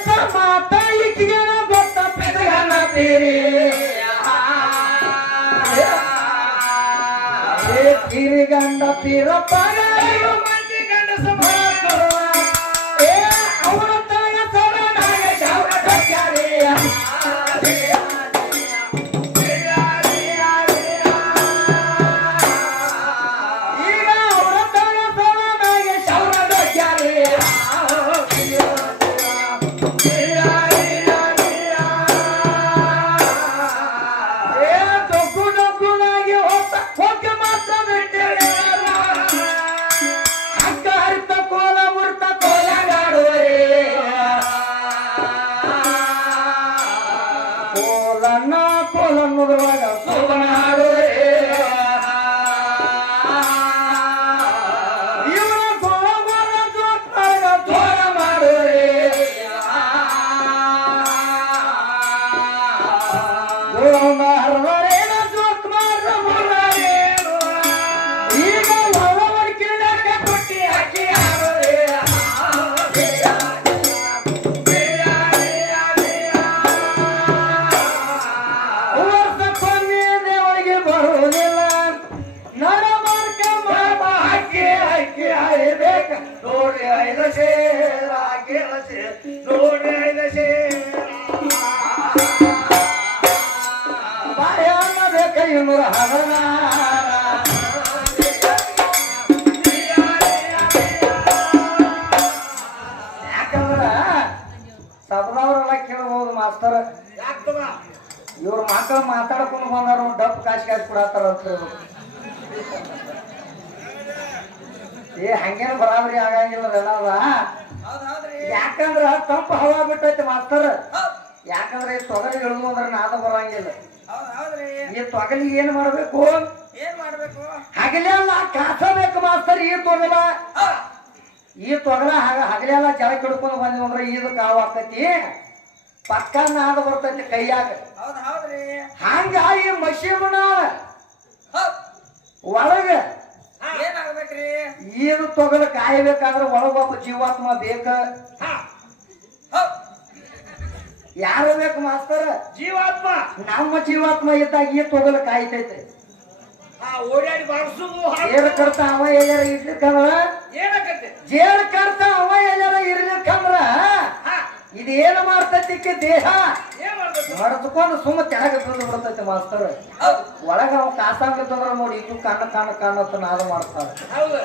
ಎಂತ ಮಾತ ಈಕಿಗೆ ಗೊತ್ತ ಪೆದಗನ ತೀರಿ ಏ ಮಾಸ್ತರ್ ಇವ್ರ ಮಕ್ಕಳು ಮಾತಾಡ್ಕೊಂಡು ಬಂದಾರ ಡಪ್ ಕಾಶ್ ಕಾಶ್ ಕೊಡತ್ತಾರ ಅಂತ ಹೇಳ್ಬೇಕು. ಏ ಹಂಗೇನು ಬರಾಬರಿ ಆಗಂಗಿಲ್ಲ ಯಾಕಂದ್ರೆ ಯಾಕಂದ್ರ ತಪ್ಪ ಹವಾ ಬಿಟ್ಟೈತಿ ಮಾಸ್ತರ್. ಯಾಕಂದ್ರೆ ಈ ತೊಗಲಿ ಇಳಿದು ಅಂದ್ರೆ ನಾದ ಬರಂಗಿಲ್ಲ. ಈ ತೊಗಲಿ ಏನ್ ಮಾಡ್ಬೇಕು? ಏನ್ ಮಾಡ್ಬೇಕು ಹಗಲೆಲ್ಲ ಕಾಸಬೇಕು ಮಾಸ್ತರ್ ಈ ತೊಗಲ. ಈ ತೊಗಲ ಹಾಗ ಹಗಲೆಲ್ಲ ಜಲ ಕಿಡ್ಕೊಂಡು ಬಂದ್ವಿ ಅಂದ್ರೆ ಇದು ಕಾವು ಆಗ್ತೈತಿ. ಪಕ್ಕ ನಾದ ಬರ್ತೈತಿ ಕೈಯಾಗ. ಹಂಗ ಈ ಮಷೀನ್ ಹೌದ್ ಒಳಗ ಏನಾಗ್ಬೇಕ್ರಿ? ಏನು ತೊಗಲ ಕಾಯಬೇಕಾದ್ರೆ ಒಳಗೊಬ್ಬ ಜೀವಾತ್ಮ ಬೇಕ? ಯಾರ ಯಾರು ಬೇಕು ಮಾಸ್ತರ? ಜೀವಾತ್ಮ. ನಮ್ಮ ಜೀವಾತ್ಮ ಇದ್ದಾಗ ಈ ತೊಗಲ ಕಾಯ್ತೈತೆ. ಓಡಾಡಿ ಬಾರಿಸುದು ಕರ್ತ ಅವ ಎಲ್ಲಾರ ಇರ್ಲಿಕ್ಕಂದ್ರ? ಏನಾಗತ್ತೆ ಜೇರ್ ಕರ್ತ ಅವ ಎಲ್ಲಾರ ಇರ್ಲಿಕ್ಕಂದ್ರ ಇದೇನು ಮಾಡ್ತೈತಿ ದೇಹ? ಮಡಚ್ಕೊಂಡು ಸುಮ್ಮ ತೆಳಗ ಬಂದು ಬಿಡ್ತೈತಿ ಮಾಸ್ತರ್. ಒಳಗ ಅವ್ ಕಾಸಾಗಿತ್ತಂದ್ರ ನೋಡಿ ಇದು ಕಣ್ಣ ಕಾಣ ಕಾಣತ್ತ ನಾದು ಮಾಡ್ತಾರ ಹೌದು.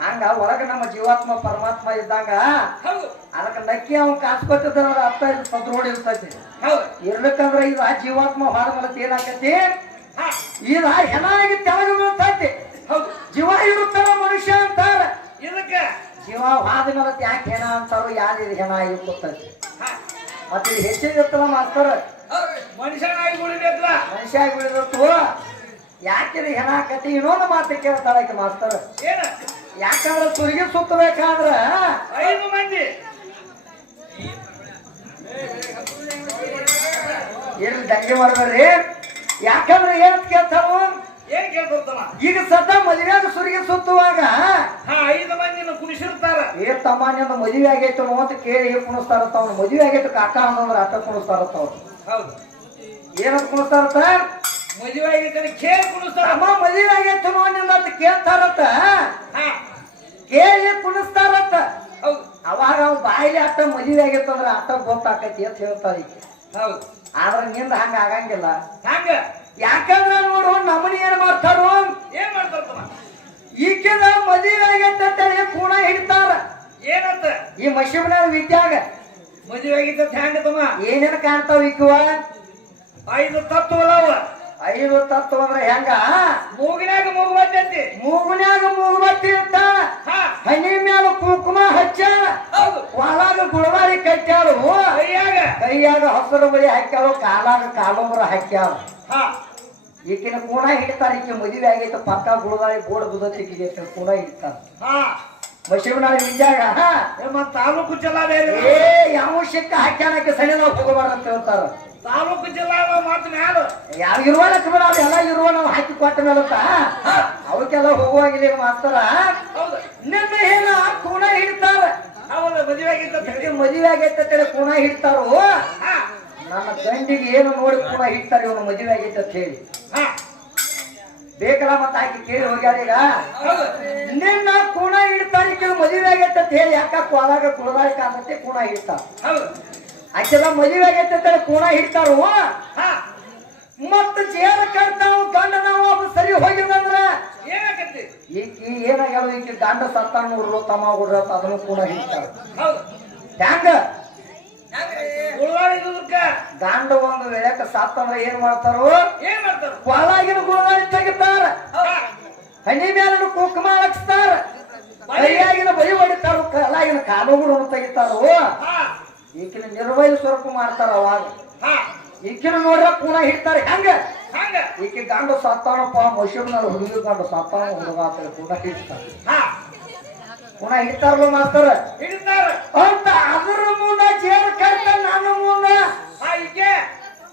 ಹಂಗ ಒಳಗ ನಮ್ಮ ಜೀವಾತ್ಮ ಪರಮಾತ್ಮ ಇದ್ದಾಗ ಅದಕ್ಕೆ ನಕ್ಕಿ ಅವ್ ಕಾಸ್ಕೊತಿದ್ರ ಅರ್ಥ ಇದು ಸದ್ರೋಡಿ ಇರ್ತೈತಿ. ಹೌದು. ಇರ್ಲಿಕ್ಕಂದ್ರ ಇದು ಆ ಜೀವಾತ್ಮ ಹಾಡ ಮಲತ್ ಏನಾಕತಿ ಇದು ಹೆಣಾಗಿ ತೆಳಗ ಬೀಳ್ತೈತಿ. ಜೀವ ಇರುತ್ತಲ್ಲ ಮನುಷ್ಯ ಅಂತಾರ. ಇದಕ್ಕೆ ಜೀವ ಮಲತ್ ಯಾಕೆ ಹೆಣ ಅಂತಾರೋ ಯಾರು ಇದು ಹೆಣ ಆಗಿ ಕೂತೈತಿ ಹಾ ಮತ್ತೆ ಇದು ಹೆಚ್ಚಿಗಿರ್ತಲ್ಲ ಮಾಸ್ತರ್? ಮನುಷ್ಯನಾಗಿ ಉಳಿಬೇಕಲ್ಲ ಮನುಷ್ಯ ಯಾಕೆ ಯಾಕಿದು ಹೆಣ ಕತಿ ಇನ್ನೊಂದು ಮಾತು ಕೇಳ್ತಾಳಕ್ಕೆ ಮಾಸ್ತರ್. ಯಾಕಂದ್ರೆ ಸುರಿಗೆ ಸುತ್ತಬೇಕಾದ್ರ ಐದು ಮಂದಿ ಎಲ್ಲಿ ದಂಗೆ ಮಾಡ್ಬೇಡ್ರಿ? ಯಾಕಂದ್ರೆ ಏನ್ ಕೇಳ್ತಾವ ಏನ್ ಈಗ ಸದ್ದ ಮದುವೆಯಾಗ ಸುರಿಗೆ ಸುತ್ತುವಾಗ ಹಾ ಐದು ಮಂದಿನ ಕುಣಿಸಿರ್ತಾರ. ಏ ತಮ್ಮ ನಿನ್ನ ಮದುವೆ ಆಗೈತು ಅಂತ ಕೇಳಿ ಕುಣಿಸ್ತಾರತ್ತ ಅವ್ನು? ಮದುವೆ ಆಗೈತು ಕಾಕ ಅನ್ನೋದ್ರ ಆಟ ಕುಣಿಸ್ತಾರತ್ತ ಅವ್ರು ಹೌದು. ಏನಂತ ಕುಣಿಸ್ತಾರತ್ತ ಮದುವೆ ಆಗೈತೆ ಕೇಳಿ ಕುಣಿಸ್ತಾರ. ಅಮ್ಮ ಮದುವೆ ಆಗೈತು ನಿನ್ನ ಅಂತ ಕೇಳ್ತಾರತ್ತ ಹಾ. ಕೇಳಿ ಕುಣಿಸ್ತಾರತ್ತ ಹೌದು. ಅವಾಗ ಅವ್ನು ಬಾಯಿಲಿ ಅಟ್ಟ ಮದುವೆ ಆಗೈತಂದ್ರ ಅಟ್ಟ ಗೊತ್ತಾಕೈತಿ ಅಂತ ಹೇಳ್ತಾರೆ ಹೌದು. ಆದ್ರೆ ನಿಂದ ಹಂಗ ಆಗಂಗಿಲ್ಲ. ಹಂಗ? ಯಾಕಂದ್ರ ನೋಡು ನಮ್ಮನಿ ಏನ್ ಮಾಡ್ತಾರು? ಏನ್ ಮಾಡ್ತಾರ ಈಕೆದ ಮದುವೆ ಆಗೈತೆ ಅಂತೇಳಿ ಕೂಣ ಹಿಡಿತಾರ ಏನಂತ? ಈ ಮಶಿಮನ ವಿದ್ಯಾಗ. ಮದುವೆ ಆಗಿದ್ದ ಹ್ಯಾಂಗ ತಮ್ಮ? ಏನೇನ್ ಕಾಣ್ತಾವ ಈಕುವ? ಐದು ತತ್ವಲವ ಐದು ತತ್ವ ಅಂದ್ರೆ ಹೆಂಗ? ಮೂಗಿನಾಗ ಮೂಗುಬತ್ತಿ ಮೂಗಿನಾಗ ಮೂಗುನ್ಯಾಗ ಮೂಗು ಬತ್ತಿ ಇರ್ತಾಳ ಹನಿ ಮ್ಯಾಲ ಕುಂಕುಮ ಹಚ್ಚಾಳ. ಹೌದು. ಒಳಗ ಗುಳವಾರಿ ಕಟ್ಟ್ಯಾಳು. ಕೈಯಾಗ. ಕೈಯಾಗ ಹಸರು ಬಳಿ ಹಾಕ್ಯಾಳು ಕಾಲಾಗ ಕಾಲುಂಬರ ಹಾಕ್ಯಾವ ಹಾ. ಈಕಿನ ಕೋಣ ಹಿಡಿತಾರ ಈಕೆ ಮದುವೆ ಆಗೈತೆ ಪಕ್ಕ ಗುಳದಾಗಿ ಬೋರ್ಡ್ ಬುದತ್ತಿಗೆ ಕೂಡ ಹಿಡಿತಾರ. ವಿದ್ಯಾಗ ಏ, ಮತ್ತ್ ತಾಲೂಕು ಜಿಲ್ಲಾ ಬೇರೆ ಏ ಯಾವ ಶಿಕ್ಕ ಹಾಕ್ಯಾನಕ್ಕೆ ಸರಿ ನಾವು ಹೋಗಬಾರ್ದು ಅಂತ ಹೇಳ್ತಾರ. ತಾಲೂಕು ಜಿಲ್ಲಾ ಮಾತು ಮ್ಯಾಲ. ಯಾವ ಇರುವ ಲಕ್ಷ್ಮಣ ಎಲ್ಲ ಇರುವ ನಾವು ಹಾಕಿ ಕೊಟ್ಟ ಮೇಲತ್ತ ಅವಕ್ಕೆಲ್ಲ ಹೋಗುವಾಗಿಲ್ಲ ಮಾಸ್ತರ. ನಿನ್ನ ಏನ ಕೂಡ ಹಿಡ್ತಾರ. ಮದುವೆ ಆಗೈತೆ ಮದುವೆ ಆಗೈತೆ ಕೂಣ ಹಿಡ್ತಾರೋ? ನನ್ನ ಗಂಡಿಗೆ ಏನು ನೋಡಿ ಕೂಡ ಹಿಡ್ತಾರೆ ಇವನು ಮದುವೆ ಆಗಿತ್ತು ಅಂತ ಹೇಳಿ. ಬೇಕಲ್ಲ ಮತ್ತ ಆಕೆ ಕೇಳಿ ಹೋಗ್ಯಾರ ಈಗ? ನಿನ್ನ ಕೂಣ ಇಡ್ತಾರೆ ಕೇಳಿ ಮದುವೆ ಆಗೈತೆ ಅಂತ ಹೇಳಿ ಯಾಕ ಕೋಲಾಗ ಕುಳದಾಳಿ ಕಾಣತ್ತೆ ಕೂಣ ಹಿಡ್ತಾರ ಹೌದು. ಆಕೆಲ್ಲ ಮದುವೆ ಆಗೈತೆ ಅಂತೇಳಿ ಕೂಣ ಇಡ್ತಾರ ಹಾ. ಮತ್ತ ಜೇರ ಕಟ್ತಾವ ಗಂಡ ನಾವು ಒಬ್ಬ ಸರಿ ಹೋಗಿದಂದ್ರ ಈ ಈಕಿ ಏನಾಗ್ಯಾವ ಈಕಿ ಗಂಡ ಸತ್ತಾನ ನೋಡ್ರು ತಮ್ಮ ಹುಡ್ರ ಅದನ್ನು ಕೂಡ ಹಿಡ್ತಾರ ಹೌದು. ಹ್ಯಾಂಗ ದುರ್ಗ. ದಾಂಡ ಒಂದು ವೇಳೆಕ ಸತ್ತಂದ್ರ ಏನ್ ಮಾಡ್ತಾರೋ? ಏನ್ ಮಾಡ್ತಾರ? ಬಾಲಾಗಿನ ಗುಳಗಾಳಿ ತೆಗಿತಾರ. ಹಾ. ಹನಿ ಮೇಲಿನ ಕುಂಕುಮ ಬಯಾಗಿನ ಕೈಯಾಗಿನ ಬೈ ಹೊಡಿತಾರ? ಕಲಾಗಿನ ಕಾಲುಗಳು ತೆಗಿತಾರೋ? ಹಾ. ಈಕಿನ ನಿರ್ವಹಿ ಸ್ವರೂಪ ಮಾಡ್ತಾರ ಅವಾಗ. ಹಾ. ಈಕಿನ ನೋಡ್ರ ಪುಣ ಹಿಡ್ತಾರೆ. ಹೆಂಗ? ಹಂಗ? ಈಕೆ ಗಂಡ ಸತ್ತಾನಪ್ಪ ಮೈಸೂರಿನಲ್ಲಿ ಹುಡುಗಿ ಗಂಡ ಸತ್ತಾನ ಹುಡುಗ ಅಂತ ಪುಣ ಹಿಡ್ತಾರ. ಹಾ ಹಿಡಿತಾರಲ್ಲ ಮಾಸ್ತರ? ಹಿಡಿತಾರ. ಅಂತ ಅದ್ರ ಮುಂದ ಜೇರ್ ಕರ್ತ ನನ್ನ ಮುಂದ. ಹಾ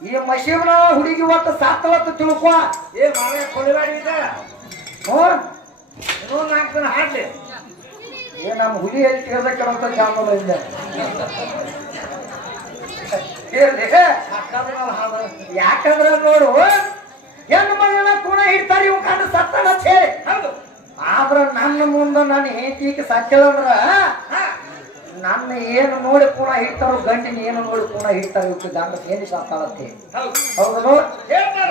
ಈ ಮಶೀಬ್ನ ಹುಡುಗಿ ಒಟ್ಟು ಸಾತ್ತವತ್ತು ತಿಳ್ಕೊ. ಏ ಮಾರ ಕೊಳಿವಾಡಿ ಇದೆ ನೋಡ್. ಇನ್ನೊಂದು ನಾಲ್ಕು ದಿನ ಹಾಡ್ಲಿ. ಏ ನಮ್ಮ ಹುಲಿ ಎಲ್ಲಿ ಕೇಳ್ಬೇಕಂತ ಜಾಮೂಲ ಇಲ್ಲ. ಹಾಡ ಯಾಕಂದ್ರ ನೋಡು ಹೆಣ್ಣು ಮಗಳ ಕುಣ ಹಿಡ್ತಾರೆ ಇವ್ ಕಂಡು ಸತ್ತಣ ಹೌದು. ಆದ್ರ ನನ್ನ ಮುಂದೆ ನನ್ನ ಹೆಂಡತಿಗೆ ಹಾ ನನ್ನ ಏನು ನೋಡಿ ಕೂಡ ಹಿಡ್ತಾರೋ ಗಂಟಿನ ಏನು ನೋಡಿ ಕೂಡ ಹಿಡ್ತಾರೆ ಇವತ್ತು ಗಂಡ ಏನು ಸಾಕಾಳತ್ತೆ ಹೌದು.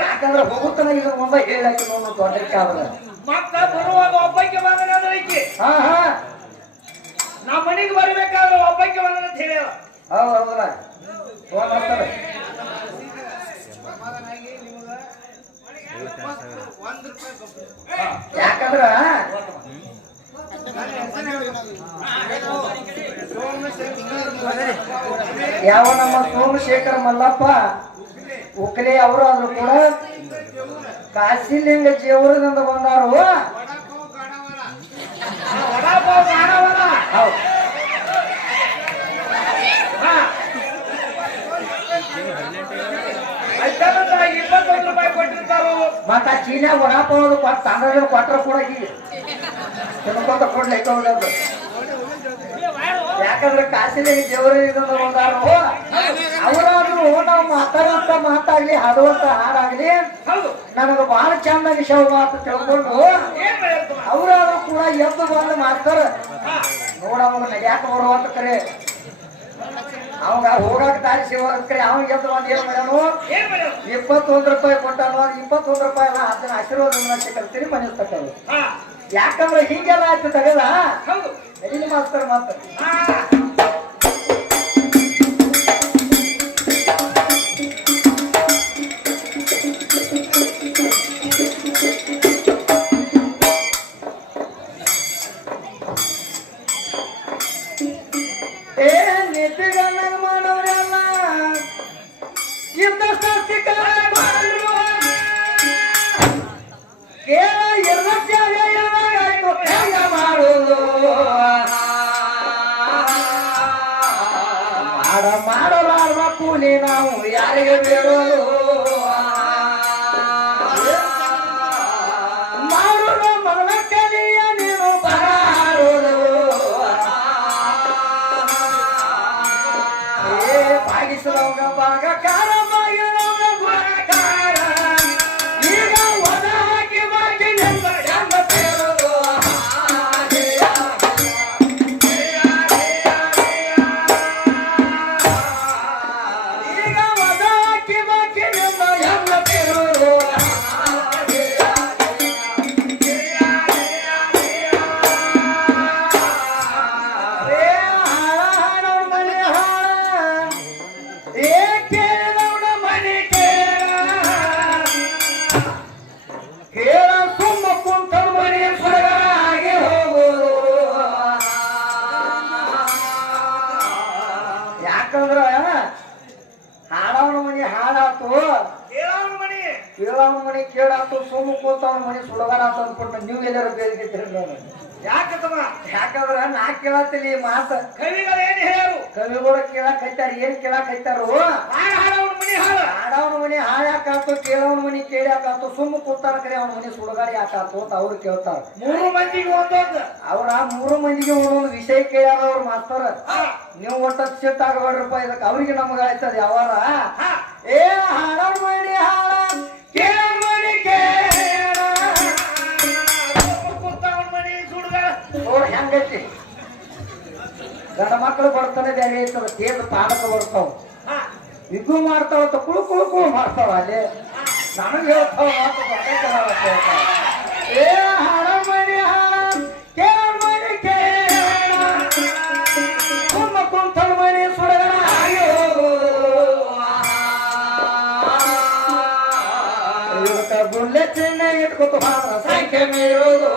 ಯಾಕಂದ್ರೆ ಹೋಗುತ್ತಾನ ಇದು ಮುಂದೆ ಹೇಳಕ್ಕೆ ನೋಡು ದೊಡ್ಡಕ್ಕೆ ಆದ್ರೆ. ಮತ್ತ ಬರುವಾಗ ಒಬ್ಬಕ್ಕೆ ಬಂದನ ಅಂದ್ರೆ ಈಕಿ. ಹಾ ಹಾ. ನಮ್ಮ ಮನೆಗೆ ಬರ್ಬೇಕಾದ್ರೆ ಒಬ್ಬಕ್ಕೆ ಅಂತ ಹೌದು ಹೌದಲ್ಲ ಫೋನ್ ಮಾಡ್ತಾರೆ ಯಾಕಂದ್ರ ಯಾವ ನಮ್ಮ ಸೋಮಶೇಖರ ಮಲ್ಲಪ್ಪ ಉಕ್ಕಲೆ ಅವರು ಅಂದ್ರು ಕೂಡ ಕಾಶಿಲಿಂಗ ಜೇವರದಿಂದ ಬಂದಾರು ವಡಾಪಾವ್ ಕಾಣವನ ಹೌದು ಹಾ ಅಷ್ಟಂತ ಇಪ್ಪತ್ತೊಂದು ರೂಪಾಯಿ ಕೊಟ್ಟಿರ್ತಾರು ಚೀನಾ ವಡಾಪಾವ್ ಕೊಟ್ಟು ತಂದ್ರೆ ಕೊಟ್ರ ಕೂಡ ತಿನ್ಕೊಂತ ಕೊಡ್ಲಿ ಹೋಗೋದು ಯಾಕಂದ್ರೆ ಕಾಶಿಲಿಂಗ ಜೇವರದಿಂದ ಅವರಾದ್ರು ಅವರಾದ್ರೂ ನಾವು ಮಾತಾಡುವಂತ ಮಾತಾಗ್ಲಿ ಹಾಡುವಂತ ಹಾಡಾಗ್ಲಿ. ನನಗೆ ಬಹಳ ಚಂದ ಶವ ಅಂತ ತಿಳ್ಕೊಂಡು ಅವರಾದ್ರೂ ಕೂಡ ಎದ್ದು ಬಂದು ಮಾಡ್ತಾರ. ನೋಡ ಅವನ ಯಾಕೆ ಬರುವಂತ ಕರೆ. ಅವಾಗ ಹೋಗಾಕ ದಾರಿ ಶಿವ ಕರೆ ಅವನ್ ಎದ್ದು ಬಂದು ಏನ್ ಮಾಡ್ಯಾನು? ಇಪ್ಪತ್ತೊಂದು ರೂಪಾಯಿ ಕೊಟ್ಟಾನು? ಇಪ್ಪತ್ತೊಂದು ರೂಪಾಯಿ ಅಲ್ಲ ಅದನ್ನ ಆಶೀರ್ವಾದ ಕಲ್ತೀನಿ ಮನೆ ತಟ್ಟರು. ಯಾಕಂದ್ರೆ ಹೀಗೆಲ್ಲ ಆಯ್ತು ತಗದ ಹೌದು. ಮಾಸ್ತರ ಮಾತ ಅಂದ್ಕೊಂಡು ನೀವು ಎಲ್ಲರೂ ಬೇರೆ ನಾನು ಯಾಕತ್ತಮ್ಮ ಯಾಕಂದ್ರ ನಾ ಕೇಳತ್ತಿಲ್ಲ ಈ ಮಾತ. ಕವಿಗಳು ಏನ್ ಹೇಳು ಕವಿಗಳು ಕೇಳಕ್ ಹೈತಾರ ಏನ್ ಕೇಳಕ್ ಹೈತಾರು ಹಾಡ ಹಾಡವನ ಮನಿ ಹಾಡ. ಆಡವನ ಮನೆ ಹಾಳಾಕಾತು ಕೇಳವನ ಮನೆ ಕೇಳಾಕಾತು ಸುಮ್ಮ ಕೂತಾರ ಕಡೆ ಅವನ ಮನೆ ಸುಡಗಾಡಿ ಹಾಕಾತು ಅಂತ ಅವ್ರು ಕೇಳ್ತಾರ. ಮೂರು ಮಂದಿಗೆ ಒಂದೊಂದು. ಅವ್ರ ಮೂರು ಮಂದಿಗೆ ಒಂದೊಂದು ವಿಷಯ ಕೇಳ್ಯಾರ ಅವ್ರ ಮಾಸ್ತಾರ. ನೀವು ಒಟ್ಟ ಶಿಫ್ಟ್ ಆಗಬೇಡ್ರಪ್ಪ ಇದಕ್ಕೆ ಅವ್ರಿಗೆ ನಮ್ಗೆ ಆಯ್ತದ ಯಾವಾರ? ಹಾ. ಏ ಹಾಡವನ ಗಂಡ ಮಕ್ಕಳು ಬರ್ತಾನೆ ಬೇರೆ ಅಂತ ತೇಜ್ ತಾಲಕ ಬರ್ತಾವ ಇದು ಮಾಡ್ತಾವ ಅಂತ ಕುಳು ಕುಳು ಕುಳು ಮಾಡ್ತಾವ ಅಲ್ಲಿ. ನನಗೆ ಹೇಳ್ತಾವ ಮಾತು. ಏ ಕೇಳ ಕುಂತಳ ಸುಡಗಣ ಚಿನ್ನ ಇಟ್ಕೊತ ಮಾತ್ರ ಸಂಖ್ಯೆ ಮೀರೋದು.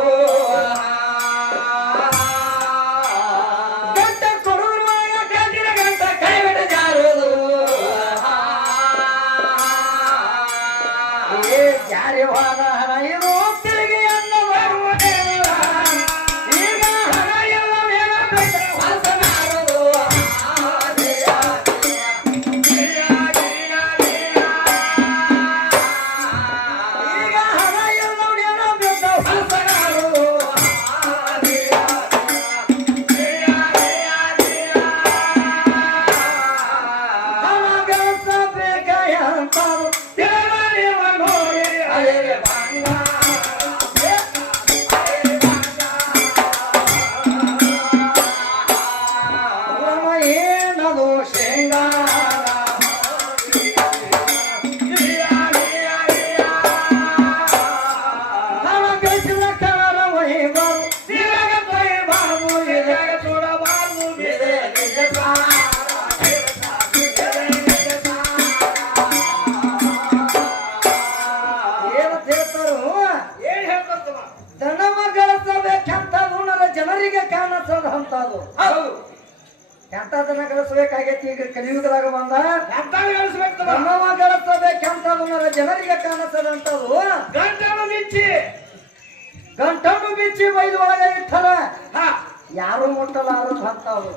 ಎಂತ ಕಲಿಸಬೇಕಾಗೈತಿ ಈಗ ಕಲಿಯುಗದಾಗ ಬಂದ? ದನವ ಗಳಿಸಬೇಕಂತ ಜನರಿಗೆ ಕಾಣಿಸದಂತದು ಗಂಟನ್ನು ಮಿಂಚಿ ಗಂಟನ್ನು ಬಿಚ್ಚಿ ಬೈದು ಒಳಗೆ ಇಟ್ಟಲ್ಲ ಯಾರು ಮುಟ್ಟಲಾರು ಬಂತವ್ರು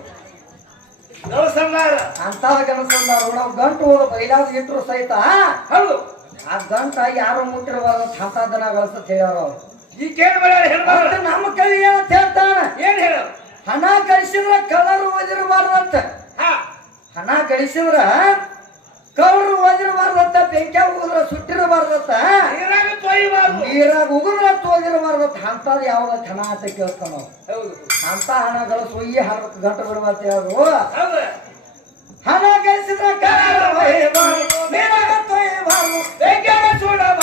ಅಂತ ಕನಸಂದಾರು ನಾವು ಗಂಟು ಹೋದ ಬೈಲಾದ ಇಟ್ಟರು ಸಹಿತ. ಹೌದು. ಆ ಗಂಟ ಯಾರು ಮುಟ್ಟಿರಬಾರ್ದು ಅಂತ ದನ ಗಳಿಸತ್ ಹೇಳ್ಯಾರ ಅವ್ರು. ಈ ಕೇಳಿ ಬೇಡ ನಮ್ಮ ಕೈ ಏನಂತ ಹೇಳ್ತಾನ? ಏನ್ ಹೇಳು ಹಣ ಗಳಿಸಿದ್ರ ಕಲರ್ ಓದಿರಬಾರ್ದಂತ ಅಂತ ಹಣ ಗಳಿಸಿದ್ರ ಕೌರು ಓದಿರಬಾರ್ದಂತ ಬೆಂಕಿ ಉಗುದ್ರ ಸುಟ್ಟಿರಬಾರ್ದಂತ. ನೀರಾಗ ತೊಯ್ಬಾರ್ದು. ನೀರಾಗ ಉಗುದ್ರ ತೋದಿರಬಾರ್ದಂತ ಅಂತದ್ ಯಾವ್ದ ಹಣ ಅಂತ ಕೇಳ್ತಾನ. ಹೌದು. ಅಂತ ಹಣ ಸೊಯ್ಯ ಹಣ ಗಂಟು ಬಿಡುವಂತ ಹೌದು. ಹಣ ಗಳಿಸಿದ್ರ ಕಲರ್ ಒಯ್ಯಬಾರ್ದು, ನೀರಾಗ ತೊಯ್ಯಬಾರ್ದು, ಬೆಂಕಿಯಾಗ ಸುಡಬಾರದು.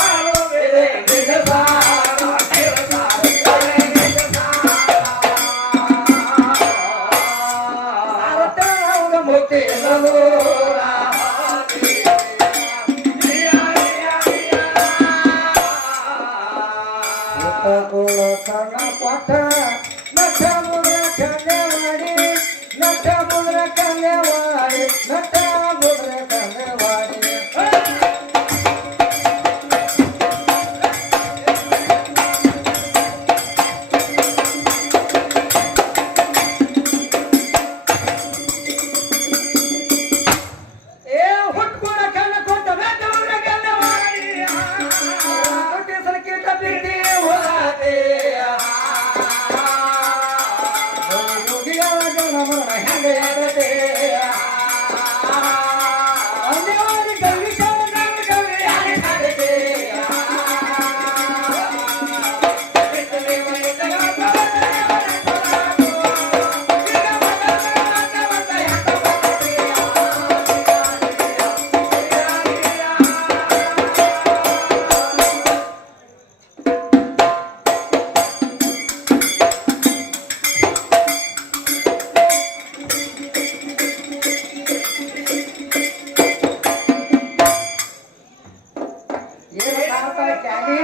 ಕ್ಯಾಲಿ?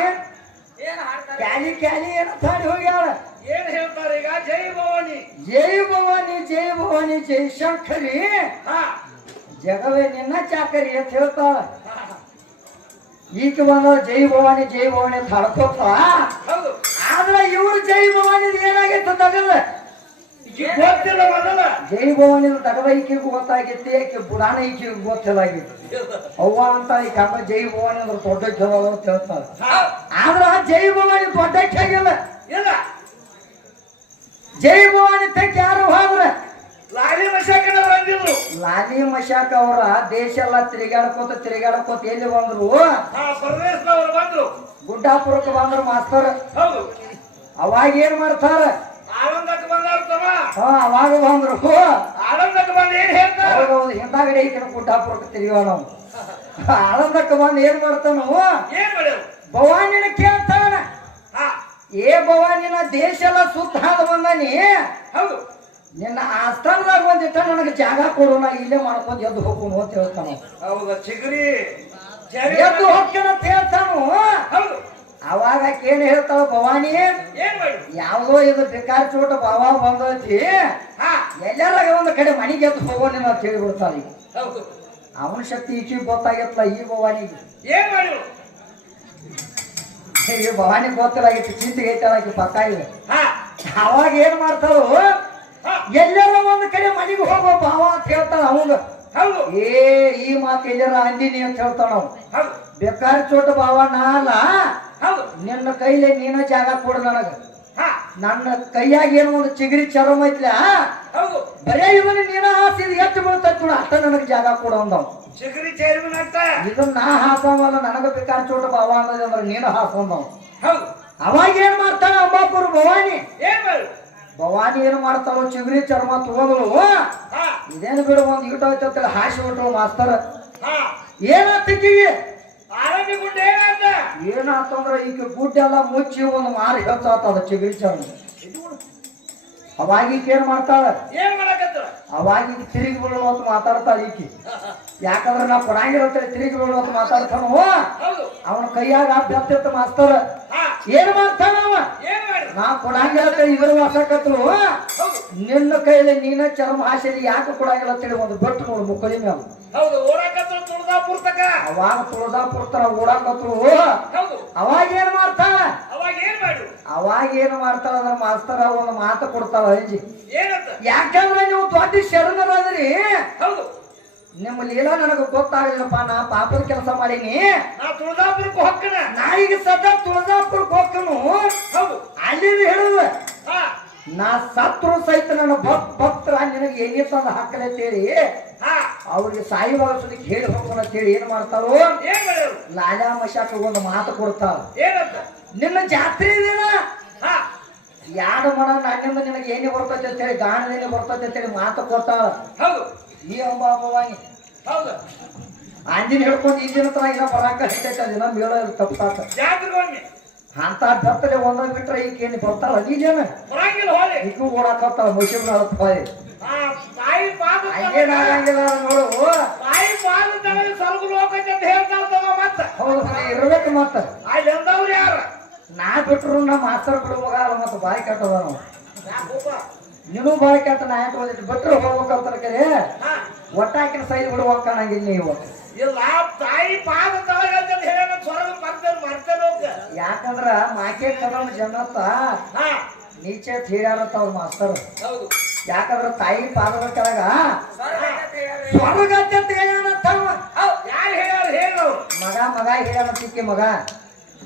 ಕ್ಯಾಲಿ ಕ್ಯಾಲಿ ತಾಡಿ ಹೋಗ್ಯಾಳ ಏನ್ ಹೇಳ್ತಾರೆ ಈಗ? ಜೈ ಭವಾನಿ. ಜೈ ಭವಾನಿ ಜೈ ಭವಾನಿ ಜೈ ಶಂಕರಿ ಜಗವೇ ನಿನ್ನ ಚಾಕರಿ ಅಂತ ಹೇಳ್ತಾಳ. ಈಕೆ ಬಂದ ಜೈ ಭವಾನಿ ಜೈ ಭವಾನಿ ಅಂತ ಹಾಡ್ಕೋತ ಆದ್ರೆ ಇವ್ರ ಜೈ ಭವಾನಿ ಏನಾಗೈತೆ ಈಕಿ ಗೊತ್ತಿಲ್ಲ ಮೊದಲ ಜೈ ಭವಾನಿ ತಗದ ಈಕೆಗೂ ಗೊತ್ತಾಗೈತಿ ಆಕೆ ಬುಡಾನ ಈಕೆಗೂ ಗೊತ್ತಿಲ್ಲಾಗಿತ್ತು ಅವ್ವ ಅಂತ ಈ ಕಮ್ಮ ಜೈ ಭವಾನಿ ಅಂದ್ರೆ ದೊಡ್ಡ ಜವ ಅಂತ ಹೇಳ್ತಾರೆ ಆದ್ರ ಆ ಜೈ ಭವಾನಿ ದೊಡ್ಡ ಆಗಿಲ್ಲ ಇಲ್ಲ. ಜೈ ಭವಾನಿ ತಕ್ಕ ಯಾರು ಹೋದ್ರ? ಲಾಲಿ ಮಶಾಕನ ಬಂದಿದ್ರು ಲಾಲಿ ಮಶಾಕ್ ಅವರ ದೇಶ ಎಲ್ಲ ತಿರುಗಾಡ್ಕೋತ ತಿರುಗಾಡ್ಕೋತ ಎಲ್ಲಿ ಬಂದ್ರು? ಬಂದ್ರು. ಗುಡ್ಡಾಪುರಕ್ಕೆ ಬಂದ್ರು ಮಾಸ್ತರ್. ಅವಾಗ ಏನ್ ಮಾಡ್ತಾರ ಆನಂದಕ್ಕೆ ಬಂದಾರ ತಮ್ಮ ಹಾ ಅವಾಗ ಬಂದ್ರು. ಆಳಂದಕ್ಕೆ ಬಂದು ಏನ್ ಹೇಳ್ತಾರೆ? ಹೌದೌದು ಹಿಂದಾಗಡೆ ಈಗಿನ ಗುಡ್ಡಾಪುರಕ್ಕೆ ತಿರುಗಾವ ನಾವು ಆಳಂದಕ್ಕೆ ಬಂದು ಏನ್ ಮಾಡ್ಯಾವ? ಭವಾನಿನ ಕೇಳ್ತಾನ. ಏ ಭವಾನಿನ ದೇಶ ಎಲ್ಲ ಸುತ್ತ ಹಾದ ಬಂದಾನಿ ಹೌದು. ನಿನ್ನ ಆಸ್ಥಾನದಾಗ ಒಂದಿಟ್ಟ ನನಗೆ ಜಾಗ ಕೊಡು ನಾ ಇಲ್ಲೇ ಮಾಡ್ಕೊಂಡು ಎದ್ದು ಹೋಗೋಣ ಅಂತ ಹೇಳ್ತಾನ. ಹೌದ ಚಿಗ್ರಿ. ಎದ್ದು ಹೋಗ್ತೇನೆ ಅಂತ ಹೇಳ್ತಾನು? ಹೌದು. ಅವಾಗ ಕೇಳಿ ಏನ್ ಹೇಳ್ತಾಳ ಭವಾನಿ ಏನ್ ಮಾಡಿ ಯಾವ್ದೋ ಇದು ಬೇಕಾರ್ ಚೋಟ ಬಾವ ಬಂದೈತಿ. ಹಾ. ಒಂದ್ ಒಂದು ಕಡೆ ಮನೆಗೆ ಎದ್ದು ಹೋಗೋಣ ನಾವು ಹೇಳಿಬಿಡ್ತಾಳ ಈಗ ಹೌದು. ಅವನ ಶಕ್ತಿ ಈಚೆ ಗೊತ್ತಾಗತ್ತಲ್ಲ ಈ ಭವಾನಿಗೆ. ಏನ್ ಮಾಡಿ ಈ ಭವಾನಿ ಗೊತ್ತಿಲ್ಲಾಗಿತ್ತು ಚಿಂತೆಗೆ ಐತಲ್ಲ ಪಕ್ಕ ಇದೆ ಹಾ. ಅವಾಗ ಏನ್ ಮಾಡ್ತಾಳು? ಎಲ್ಲರ ಎಲ್ಲಾರ ಒಂದು ಕಡೆ ಮನೆಗೆ ಹೋಗೋ ಭಾವ ಅಂತ ಹೇಳ್ತಾಳ ಅವಂಗ ಹೌದು. ಏ ಈ ಮಾತು ಎಲ್ಲರ ಅಂದಿನಿ ಅಂತ ಹೇಳ್ತಾಳ ಅವ ಹೌದು. ಬೇಕಾರ್ ಚೋಟ ಭಾವ ನಾಲ ಹೌದು. ನಿನ್ನ ಕೈಲೇ ನೀನ ಜಾಗ ಕೊಡು ನನಗ. ಹಾ. ನನ್ನ ಕೈಯಾಗ ಏನೋ ಒಂದು ಚಿಗರಿ ಚರಮ ಐತ್ಲ ಹೌದು. ಬರೇ ಇವನು ನೀನ ಹಾಸಿ ಎಷ್ಟು ಬೀಳ್ತೈತಿ ನೋಡು ಅಷ್ಟ ನನಗೆ ಜಾಗ ಕೊಡು ಅಂದವ್. ಚಿಗರಿ ಚೇರ್ಮನ್ ಇದನ್ ಇದನ್ನ ನಾ ಹಾಸವಲ್ಲ ನನಗ ಬೇಕಾರ್ ಚೋಟ ಬಾವ ಅನ್ನೋದ್ರ ನೀನು ಹಾಸಂದವ್ ಹೌದು. ಅವಾಗ ಏನ್ ಮಾಡ್ತಾನ ಅಂಬಾಪುರ ಭವಾನಿ? ಏನ್ ಭವಾನಿ ಏನ್ ಮಾಡ್ತಾಳು ಚಿಗರಿ ಚರ್ಮ ತಗೋದಳು ಇದೇನು ಬಿಡು ಒಂದ್ ಈಟ ಹೋಯ್ತಂತೇಳಿ ಹಾಸಿ ಹೊಟ್ಟು ಮಾಸ್ತರ್. ಏನಾತಿಕ್ಕಿಗೆ ಆರಂಭಿ ಗುಡ್ಡ ಏನಂತ ಏನಾತಂದ್ರ ಈಗ ಗುಡ್ಡ ಎಲ್ಲ ಮುಚ್ಚಿ ಒಂದು ಮಾರಿ ಹೇಳ್ತಾತದ ಚಿಗರಿ ಚರ್ಮ ಅವಾಗ ಈಕೆ ಏನ್ ಮಾಡ್ತಾಳ? ಏನ್ ಮಾಡಕತ್ತ? ಅವಾಗ ಈಗ ತಿರುಗಿ ಬೀಳು ಅಂತ ಮಾತಾಡ್ತಾಳ ಈಕಿ. ಯಾಕಂದ್ರ ನಾ ಕೊಡಂಗಿರತ್ತೆ ತಿರುಗಿ ಬೀಳು ಅಂತ ಮಾತಾಡ್ತಾನು ಅವನ ಕೈಯಾಗ ಬೆತ್ತಿತ್ತು ಮಾಸ್ತರ್. ಏನ್ ಮಾಡ್ತಾನ ಅವ? ನಾ ಕೊಡಂಗಿರತ್ತೆ ಇದ್ರ ವಾಸಕತ್ರು ನಿನ್ನ ಕೈಯಲ್ಲಿ ನೀನ ಚರ್ಮ ಹಾಸಿರಿ ಯಾಕೆ ಕೊಡಂಗಿಲ್ಲ ಅಂತೇಳಿ ಒಂದು ಬೆಟ್ಟು ನೋಡು ಮುಕ್ಕಳಿ ಮೇಲೆ. ಅವಾಗ ತುಳದಾಪುರ್ತರ ಓಡಾಕತ್ರು. ಅವಾಗ ಏನ್ ಮಾಡ್ತಾನ? ಅವಾಗ ಏನ್ ಮಾಡಿ ಅವಾಗ ಏನ್ ಮಾಡ್ತಾಳ ಅದ್ರ ಮಾಸ್ತರ ಒಂದು ಮಾತು ಕೊಡ್ತಾವ ಅಜ್ಜಿ. ಯಾಕಂದ್ರೆ ನೀವು ದೊಡ್ಡ ಶರಣರಾದ್ರಿ. ನಿಮ್ಮ ಲೀಲಾ ನನಗೆ ಗೊತ್ತಾಗಲಿಲ್ಲಪ್ಪ ನಾ ಪಾಪದ ಕೆಲಸ ಮಾಡೀನಿ. ನಾ ತುಳಜಾಪುರಕ್ಕೆ ಹೊಕ್ಕನ ನಾ ಈಗ ಸದ್ಯ ತುಳಜಾಪುರಕ್ಕೆ ಹೋಗ್ಕನು ಹೌದು. ಅಲ್ಲಿ ಹೇಳುವ ನಾ ಸತ್ರು ಸಹಿತ ನನ್ನ ಭಕ್ ಭಕ್ತರ ನಿನಗೆ ಏನೇ ತಂದು ಹಾಕಲೆ ಅಂತೇಳಿ. ಅವ್ರಿಗೆ ಸಾಯಿ ಬಾಗಿಸೋದಕ್ಕೆ ಹೇಳಿ ಹೋಗೋಣ ಅಂತೇಳಿ ಏನ್ ಮಾಡ್ತಾರೋ? ಲಾಲಾ ಮಶಾಕ ಒಂದು ಮಾತು ಕೊಡ್ತಾರ ಏನಂತ? ನಿನ್ನ ಜಾತ್ರೆ ಹಾ. ಯಾರು ಮಾಡ ನನ್ನಿಂದ ನಿನಗೆ ಏನೇ ಬರ್ತೈತೆ ಅಂತೇಳಿ ಗಾಣದೇನೆ ಬರ್ತೈತೆ ಅಂತೇಳಿ ಮಾತು ಕೊಡ್ತಾರ ಹೌದು. ಈ ಅಂಬ ಅಂಬವಾಗಿ ಹೌದು. ಅಂದಿನ ಹೇಳ್ಕೊಂಡು ಇಂದಿನ ತರ ಈಗ ಬರಾಕ ಹತ್ತೈತೆ ಅದಿನ ಮೇಳ ತಪ್ಪಾತ. ಅಂತ ಬೆತ್ತಲೆ ಒಂದ ಬಿಟ್ರೆ ಈಗ ಏನು ಬರ್ತಾಳ? ನೀನೇನ? ಈಗೂ ಓಡಾಕತ್ತಾಳ ಮುಷಿಮ್ ನಾಳಕ್ ಹೋಯ್ ಹಾ ತಾಯಿ ಪಾದ ಹಂಗೇನಾಗಂಗಿಲ್ಲ ನೋಡು. ಹೌದು ಇರ್ಬೇಕು ಮತ್ತ. ನಾ ಬಿಟ್ರು ನಮ್ಮ ಮಾಸ್ತರ್ ಬಿಡುವಾಗ ಮತ್ತೆ ಬಾಯಿ ಕೆಟ್ಟದ ನಾವು ನೀನು ಬಾಳ ಕೇಳ್ತ ನಾ ಯಾಕೆ ಬಂದಿದ್ದು ಬಿಟ್ರು ಹೋಗ್ಬೇಕಂತ ಕರೆ. ಒಟ್ಟಾಕಿನ ಸೈಲ್ ಬಿಡುವಂಕ ನಂಗಿಲ್ಲ ನೀವು. ಇಲ್ಲ ತಾಯಿ ಪಾದ ಅಂತ ಹೇಳ ಸ್ವರ್ಗ ಬರ್ತೇನೆ ಬರ್ತೇನೆ ಹೋಗ ಯಾಕಂದ್ರ ಮಾಕೆ ಕದ್ರ ಜನತ್ತ ನೀಚೆ ತೀಡಾಡತ್ತ ಅವ್ರ ಮಾಸ್ತರ್ ಯಾಕಂದ್ರ ತಾಯಿ ಪಾದದ ಕೆಳಗ ಸ್ವರ್ಗ ಅಂತ. ಯಾರು ಹೇಳ್ಯಾರ ಮಗ ಮಗ ಹೇಳ್ಯಾನ ಸಿಕ್ಕಿ ಮಗ.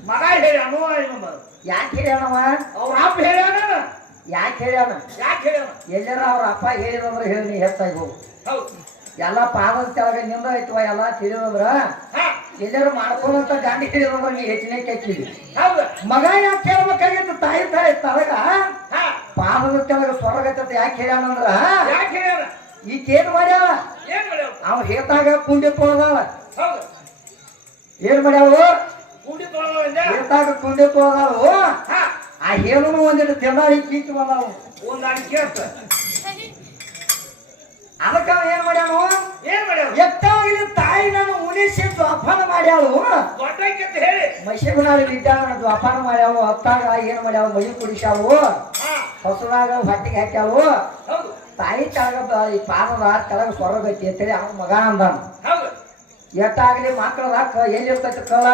ಮಗ ಹೇಳ ಯಾಕೆ ಹೇಳ್ಯಾನವ? ಅವ್ರ ಅಪ್ಪ ಹೇಳ್ಯಾನ. ಯಾಕೆ ಹೇಳ್ಯಾನ? ಯಾಕೆ ಹೇಳ್ಯಾನ? ಎಲ್ಲಾರ ಅವ್ರ ಅಪ್ಪ ಹೇಳಿದ್ರೆ ಹೇಳಿ ನೀ ಹೆಚ್ಚಾಗಿ ಹೋಗು. ಹೌದು. ಎಲ್ಲ ಪಾದದ ಕೆಳಗೆ ನಿಂದ ಐತವ ಎಲ್ಲ ತಿಳಿದಂದ್ರ ಎಲ್ಲರೂ ಮಾಡ್ಕೊಂಡಂತ ಗಾಂಡಿ ಹೇಳಿದಂದ್ರ ನೀ ಹೆಚ್ಚಿನ ಕೆಚ್ಚಿದ್ವಿ ಹೌದು. ಮಗ ಯಾಕೆ ಕೇಳ್ಬೇಕಾಗಿತ್ತು? ತಾಯಿ ತಾಯಿ ತಳಗ? ಪಾದದ ಕೆಳಗೆ ಸ್ವರ್ಗತ್ತ ಯಾಕೆ ಹೇಳ್ಯಾನಂದ್ರ ಯಾಕೆ ಹೇಳ್ಯಾನ? ಈಕೇನ್ ಮಾಡ್ಯಾಳ? ಏನ್ ಮಾಡ್ಯಾವ ಅವ್ ಹೇತಾಗ ಕುಂಡಿ ತೊಳ್ದಾಳ. ಹೌದು. ಏನ್ ಮಾಡ್ಯಾವ ಕುಂಡಿ ತೊಳ್ದಾಳ ಹೇತಾಗ ಕುಂಡಿ ತೊಳ್ದಾಳು. ಆ ಹೇಳೋನು ಒಂದಿಟ್ಟು ತಿಂದಾಳಿ ಕೀಚಿ ಬಂದಾವು ಒಂದ್ ಕೇಳ್ತ. ಅದಕ್ಕ ಏನ್ ಮಾಡ್ಯಾನು ಏನ್ ಮಾಡ್ಯಾವ ಎತ್ತಾಗಲಿ ತಾಯಿ ನಾನು ಉಳಿಸಿ ದ್ವಾಪಾನ ಮಾಡ್ಯಾಳು. ಹೇಳಿ. ಮೈಸೂರಿನಾಳಿ ವಿದ್ಯಾನ ದ್ವಾಪಾನ ಮಾಡ್ಯಾಳು. ಹತ್ತಾಗ ಏನ್ ಮಾಡ್ಯಾಳು? ಮೈ ಕುಡಿಸ್ಯಾವು ಹಾ. ಹೊಸದಾಗ ಹೊಟ್ಟಿಗೆ ಹಾಕ್ಯಾವು ತಾಯಿ ತಳಗ ಈ ಪಾದದ ಕೆಳಗ ಸ್ವರ್ಗತಿ ಅಂತೇಳಿ ಅವನ ಮಗ ಅಂದಾನ. ಎಟ್ಟಾಗ್ಲಿ ಮಕ್ಕಳದ ಕ ಎಲ್ಲಿ ಇರ್ತೈತಿ ಕಳ?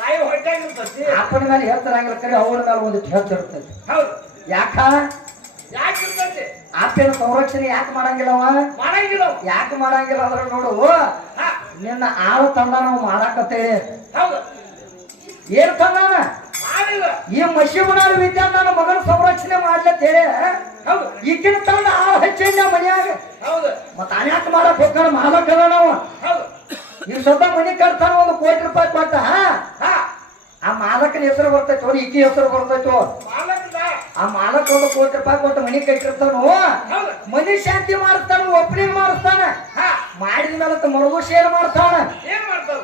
ತಾಯಿ ಹೊಟ್ಟಾಗ ಇರ್ತತಿ ಅಪ್ಪನ ಮೇಲೆ ಹೇಳ್ತಾರಂಗಿಲ್ಲ ಕರೆ ಅವಳ ಮೇಲೆ ಒಂದಿಟ್ಟು ಹೇಳ್ತಿರ್ತೈತಿ ಹೌದು. ಯಾಕ? ಯಾಕೆ ಇರ್ತತಿ? ಅಪ್ಪನ ಸಂರಕ್ಷಣೆ ಯಾಕೆ ಮಾಡಂಗಿಲ್ಲವ ಮಾಡಂಗಿಲ್ಲ. ಯಾಕೆ ಮಾಡಂಗಿಲ್ಲ ಅಂದ್ರೆ ನೋಡು ನಿನ್ನ ಆಳು ತಂದ ನಾವು ಮಾಡಾಕತ್ತೇಳಿ ಹೌದು. ಏನ್ ತಂದಾನ ಈ ಮಶಿಮನಾಳ ವಿದ್ಯಾ ನನ್ನ ಮಗನ ಸಂರಕ್ಷಣೆ ಮಾಡ್ಲತ್ತೇ ಹೌದು. ಈಗಿನ ತಂದ ಆಳು ಹಚ್ಚೇನ ಮನ್ಯಾಗ. ಹೌದು. ಮತ್ತ ಅನ್ಯಾಕ ಮಾಡಕ್ ಹೋಗ್ತಾನ ಮಾಡಕ್ಕಲ್ಲ ನಾವು ಹೌದು. ಈಗ ಸ್ವತಃ ಮನಿ ಕಟ್ತಾನ ಒಂದು ಕೋಟಿ ರೂಪಾಯಿ ಕೊಟ್ಟ ಮಾಲಕನ ಹೆಸರು ಬರ್ತೈತೋ ಈಕಿ ಹೆಸರು ಬರ್ತೈತೋ. ಆ ಮಾಲಕ ಒಂದು ಕೋಟಿ ರೂಪಾಯಿ ಕೊಟ್ಟು ಮನಿ ಕಟ್ಟಿರ್ತಾನು ಮನಿ ಶಾಂತಿ ಮಾಡಿಸ್ತಾನ ಒಬ್ಬನೇ ಮಾಡಿಸ್ತಾನ. ಹಾ. ಮಾಡಿದ ಮೇಲೆ ಮರಗು ಶೇರ್ ಮಾಡ್ತಾನ.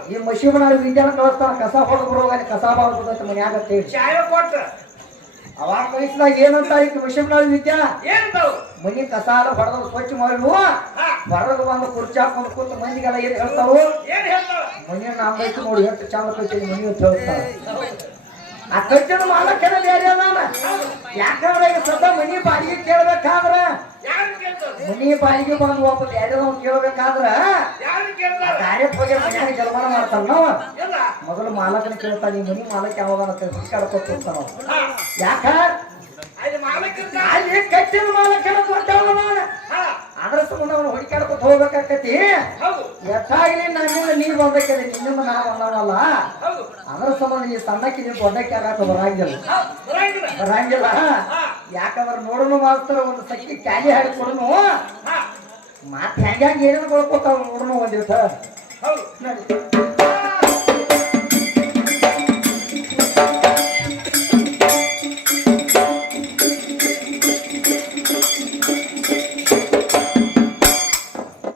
ಈ ಮಶಿ ಈ ವಿಜ್ಞಾನ ವಿದ್ಯಾನ ಕಳಿಸ್ತಾನ ಕಸ ಹೊಡೆದು ಬರುವಾಗ ಕಸ ಮನ್ಯಾಗ ಹೇಳಿ. ಚಾಯ ಕೊಟ್ಟ. ಅವಾಗ ವಯಸ್ಸಿನಾಗ ಏನಂತ ಐತಿ ಮಶಿಮನಾಳ ವಿದ್ಯಾ ಏನ್ ಮನಿ ಕಸ ಎಲ್ಲ ಹೊಡೆದು ಸ್ವಚ್ಛ ಮಾಡಿ ಹಾ. ಹೊರಗೆ ಬಂದು ಕುರ್ಚಿ ಹಾಕೊಂಡು ಕೂತು ಮಂದಿಗೆಲ್ಲ ಏನ್ ಹೇಳ್ತಾವು ಹೇಳ್ತಾವ? ಮನಿ ನಾಮೈತಿ ನೋಡಿ ಎಷ್ಟು ಚಾಲಕ ಮನಿ ಅಂತ ಹೇಳ್ತಾರ. ಆ ಕಟ್ಟಿನ ಮಾಲಕನ ಬೇರೆ ಅದಾನ? ಯಾಕಂದ್ರೆ ಈಗ ಸದಾ ಮನಿ ಬಾಡಿಗೆ ಕೇಳ್ಬೇಕಾದ್ರ? ಮನಿ ಬಾಡಿಗೆ ಬಂದು ಒಬ್ಬ ಯಾರ್ಯಾರ ಕೇಳ್ಬೇಕಾದ್ರ? ಕಾರ್ಯಕ್ಕೆ ಹೋಗಿ ಮನ್ಯಾಗ ಜಲಮಾನ ನಾವ. ಇಲ್ಲ. ಮೊದಲು ಮಾಲಕನ ಕೇಳ್ತಾನ ಈ ಮನಿ ಮಾಲಕ್ಕ ಯಾವಾಗ. ಹಾ. ಯಾಕ? ಅಲ್ಲಿ ಕಟ್ಟಿದ ಮಾಲಕನ ದೊಡ್ಡವನ. ಸಂಬಂಧ ಅವನು ಹೊಡಿಕಾಡ್ಕೊತ ಹೋಗ್ಬೇಕಾಕತಿ ಎತ್ತಾಗಲಿ ನನ್ನಿಂದ ನೀ ನಿನ್ನ ನಿನ್ನಿಂದ ನಾ ಬಂದವಲ್ಲ ಹೌದು. ಅದ್ರ ಸಂಬಂಧ ಈ ಸಣ್ಣಕ್ಕೆ ನೀವು ದೊಡ್ಡಕ್ಕೆ ಆಗಾಕ ಬರಂಗಿಲ್ಲ. ಬರಂಗಿಲ್ಲ. ಯಾಕಂದ್ರೆ ನೋಡೋನು ಮಾಸ್ತರ ಒಂದು ಸಕ್ಕಿ ಕ್ಯಾಲಿ ಹಾಡಿ ಕೊಡನು. ಹಾ. ಮತ್ತೆ ಹೆಂಗ ಏನೇನು ಕೊಡ್ಕೋತಾವ ನೋಡೋನು ಒಂದಿವ್ಸ ನೋಡಿ.